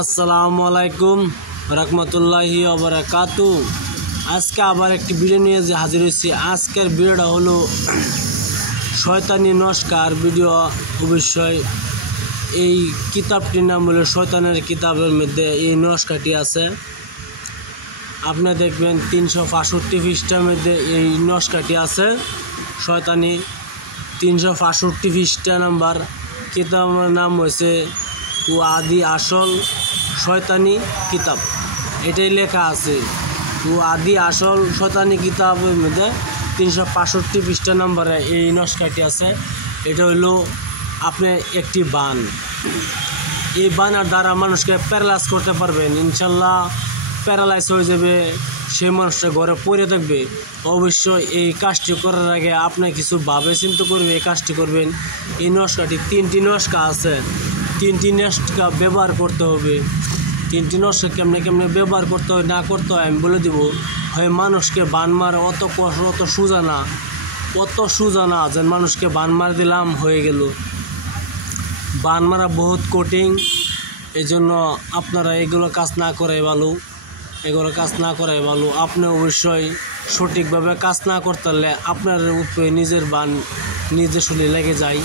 আসসালামু আলাইকুম রহমতুল্লাহি ওয়া বারাকাতু। আজকে আবার একটি ভিডিও নিয়ে হাজির হয়েছি। আজকের ভিডিওটা হলো শয়তানি নস্কার ভিডিও। অবশ্যই এই কিতাবটির নাম হলো শয়তানের কিতাবের মধ্যে এই নস্কাটি আছে। আপনি দেখবেন 365 পৃষ্ঠার মধ্যে এই নস্কাটি আছে। শয়তানি 365 পৃষ্ঠা নাম্বার। কিতাবের নাম হয়েছে ও আদি আসল শয়তানি কিতাব, এটাই লেখা আছে। ও আদি আসল শয়তানি কিতাবের মধ্যে 365 পৃষ্ঠা নম্বরে এই নস্কাটি আছে। এটা হলো আপনি একটি বান, এই বানার দ্বারা মানুষকে প্যারালাইজ করতে পারবেন। ইনশাল্লাহ প্যারালাইজ হয়ে যাবে, সেই মানুষটা ঘরে পড়ে থাকবে। অবশ্যই এই কাজটি করার আগে আপনি কিছু ভাবে চিন্তা করবে এই কাজটি করবেন। এই নস্কাটি 3টি নস্কা আছে, 3টি নস্কা ব্যবহার করতে হবে। 3টি নস্কা কেমনে কেমনে ব্যবহার করতে হয় না করতে হয় আমি বলে দেবো। হয় মানুষকে বান মারা অত সোজা না যে মানুষকে বান মার দিলাম হয়ে গেল। বান মারা বহুত কঠিন, এই জন্য আপনারা এগুলো কাজ না করাই ভালো। আপনি অবশ্যই সঠিকভাবে কাজ না করতে হলে আপনার উপরে নিজের বান নিজে শরীরে লেগে যায়।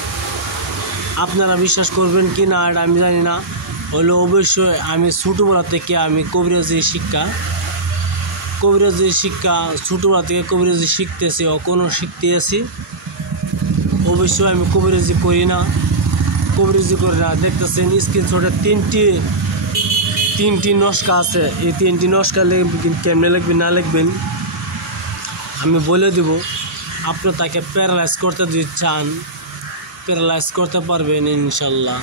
আপনারা বিশ্বাস করবেন কি না এটা আমি জানি না। হলো অবশ্যই আমি ছোটোবেলা থেকে আমি কবিরাজি শিক্ষা ছোটোবেলা থেকে কবিরাজি শিখতেছি, এখনও শিখতে আছি। অবশ্যই আমি কবিরাজি করি না। দেখতেছেন স্ক্রিনশটে 3টি নস্কা আছে। এই 3টি নস্কা কেমনে লিখবেন না লিখবেন আমি বলে দেব। আপনি তাকে প্যারালাইজ করতে যদি চান প্যারালাইজ করতে পারবেন ইনশাল্লাহ।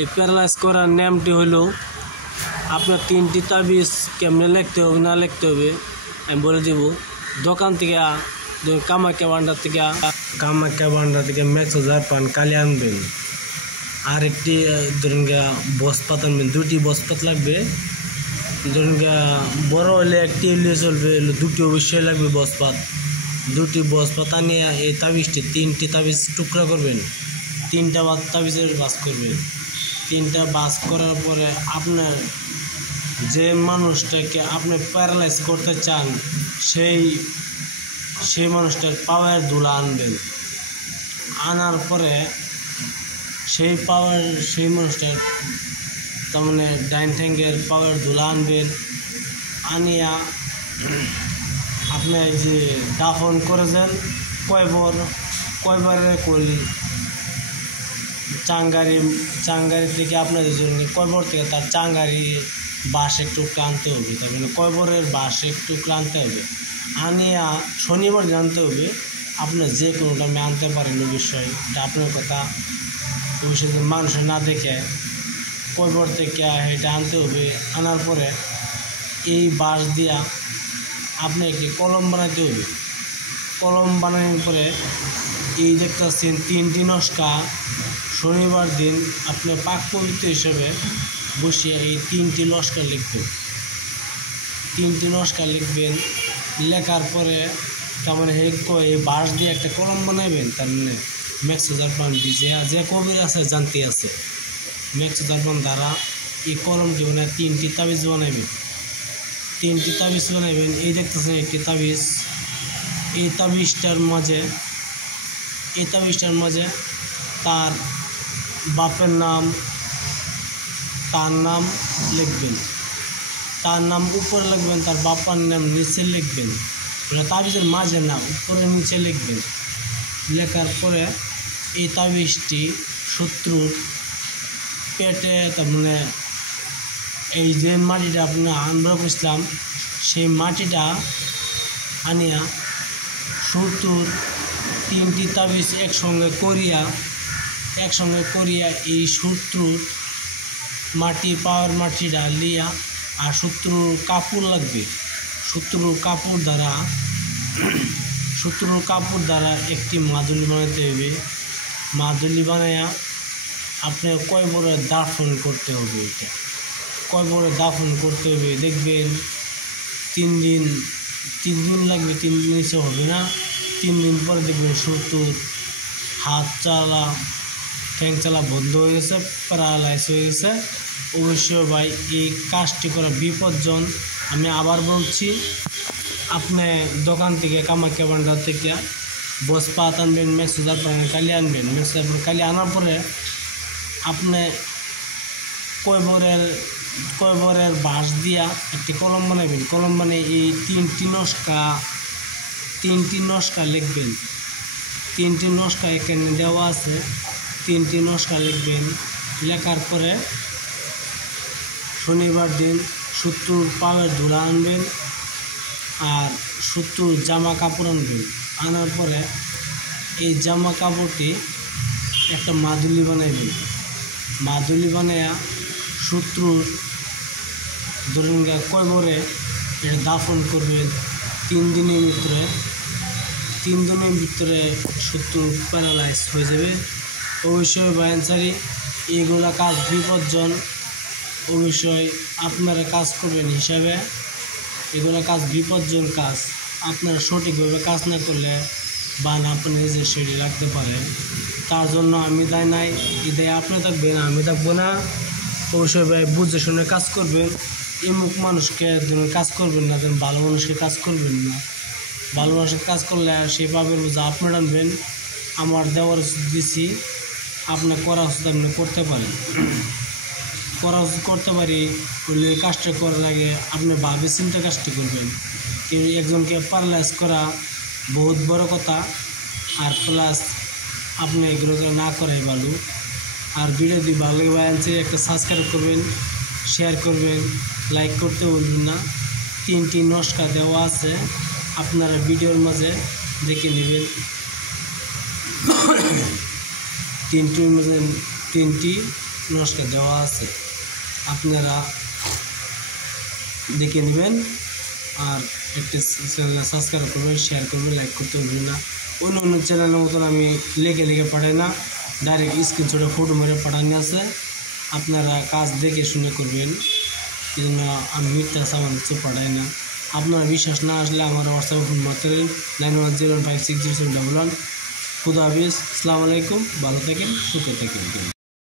এই প্যারালাইজ করার নিয়মটি হলো আপনার 3টি তাবিজ কেমনে লিখতে হবে না লিখতে হবে আমি বলে দেব। দোকান থেকে কামাখ্যা ভান্ডার থেকে মেক্সোজার পান কালি আনবেন। আর একটি ধরুন বসপাত আনবেন, 2টি বসপাত লাগবে। ধরুন বড় হলে একটি হলে চলবে, 2টি অবশ্যই লাগবে বসপাত। 2টি বসপাত আনিয়ে এই তাবিজটি 3টি তাবিজ টুকরা করবেন। 3টা তাবিজের বাস করবেন। 3টা বাস করার পরে আপনার যে মানুষটাকে আপনি প্যারালাইজ করতে চান সেই মানুষটার পাওয়ার দুলা আনবেন। আনার পরে সেই মানুষটার তার মানে ডাইন ঠ্যাঙ্গের পাওয়ার দুলা আনবেন। আনিয়া আপনি যে দাফন করেছেন কয়বারে করি চাঙ্গারি থেকে আপনাদের জন্য কয়বর থেকে তার চাঙ্গারি বাঁশ একটু ক্লান্তে হবে। তার মানে কয়বরের বাঁশ একটু ক্লান্তে হবে। আনিয়া শনিবার জানতে হবে। আপনার যে কোনোটা আমি আনতে পারেন অবশ্যই, এটা আপনার কথা। অবশ্যই মানুষ না দেখে কয়বর থেকে এটা আনতে হবে। আনার পরে এই বাঁশ দিয়া আপনি একটি কলম বানাতে হবে। কলম বানানোর পরে এই দেখতেছেন 3টি নস্কা শনিবার দিন আপনি পাক পবিত্র হিসেবে বসিয়ে এই 3টি নস্কা লিখবেন। 3টি নস্কা লিখবেন। লেখার পরে তার মানে এই বাঁশ দিয়ে একটা কলম বানাবেন। তার মানে মেক্সোজার পান যে কবির আছে জানতে আছে, মেক্সোজার পান দ্বারা এই কলমটি মানে 3টি তাবিজ বানাবেন। 3টি তাবিজ বানাবেন। এই দেখতেছেন একটি তাবিজ। এই তাবিজটার মাঝে তার বাপের নাম তার নাম লিখবেন। তার নাম উপরে লিখবেন, তার বাপার নাম নিচে লিখবেন। তাবিজের মাঝে না উপরে নিচে লিখবেন। লেখার পরে এই তাবিজটি শত্রুর পেটে তার মানে এই যে মাটিটা আপনি আমরা বুঝলাম সেই মাটিটা আনিয়া শত্রুর 3টি তাবিজ একসঙ্গে করিয়া এই শত্রুর পাওয়ার মাটিটা লিয়া আর শত্রুর কাপড় লাগবে। শত্রুর কাপড় দ্বারা একটি মাদুলি বানাতে হবে। মাদুলি বানাইয়া আপনার কয়বরে দাফন করতে হবে। এটা কয়বরে দাফন করতে হবে দেখবেন 3 দিন লাগবে। 3 দিন নিচে হবে না। 3 দিন পরে দেখবেন শত্রুর হাত চালা ঠ্যাং চালা বন্ধ হয়ে গেছে, প্যারালাইজ হয়ে গেছে। অবশ্যই ভাই এই কাজটি করা বিপজ্জন। আমি আবার বলছি, আপনি দোকান থেকে কামাখ্যা ভান্ডার থেকে বস পাত আনবেন, মেক্সুজার পরে কালি আনবেন। মেক্সুজার পরে কালি আনার পরে আপনি কয়বরের বাঁশ দিয়া একটি কলম বানাবেন। কলম বানিয়ে এই তিনটি নস্কা লিখবেন। 3টি নস্কা এখানে দেওয়া আছে, 3টি নস্কা লিখবেন। লেখার পরে শনিবার দিন 70 পাওয়ের ধুলা আনবেন আর 70 জামা কাপড় আনবেন। আনার পরে এই জামা কাপড়টি একটা মাদুলি বানাইবেন। মাদুলি বানাইয়া 70 ধরুন কয়বরে এটা দাফন করবেন। 3 দিনের ভিতরে 70 প্যারালাইজ হয়ে যাবে। অবশ্যই বায়ানসারি এইগুলা কাজ বিপজ্জন। অবশ্যই আপনারা কাজ করবেন হিসাবে, এগুলো কাজ বিপজ্জন কাজ। আপনারা সঠিকভাবে কাজ না করলে বান আপনি নিজে সেটি রাখতে পারেন। তার জন্য আমি দায় নাই, এটাই আপনি থাকবেন, আমি থাকবো না। অবশ্যই ভাই বুঝে শুনে কাজ করবেন। এমুক মানুষকে কাজ করবেন না, ভালো মানুষকে কাজ করবেন না। ভালো মানুষের কাজ করলে সেই পাবেন বোঝা আপনার আনবেন। আমার দেওয়ার দিছি, আপনার করা উচিত আপনি করতে পারেন। করা উচিত করতে পারি বলে কাজটা করার আগে আপনি ভাবে চিন্তা কাজটি করবেন। একজনকে প্যারালাইজ করা বহুত বড় কথা। আর প্লাস আপনি এগুলো না করাই ভালো। আর ভিডিও যদি ভালো লাগে ভাই একটা সাবস্ক্রাইব করবেন, শেয়ার করবেন, লাইক করতে বলবেন না। 3টি নস্কা দেওয়া আছে, আপনারা ভিডিওর মাঝে দেখে নেবেন। 3টির মাঝে 3টি নস্কা দেওয়া আছে, আপনারা দেখে নেবেন। আর একটা চ্যানেল সাবস্ক্রাইব করবেন, শেয়ার করবেন, লাইক করতে বলবেন না। অন্য চ্যানেলের মতন আমি লেগে পাঠাই না, ডাইরেক্ট স্ক্রিনশটে ফটো মেরে পাঠানো আছে। আপনারা কাজ দেখে শুনে করবেন, এই জন্য আমি মিথ্যা সামান কিছু পাঠাই না। আপনার বিশ্বাস না আসলে আমার হোয়াটসঅ্যাপে ফোন মারতে 9101560711। খুদা হাফিজ, আসসালামু আলাইকুম। ভালো থাকেন, সুখে থাকেন।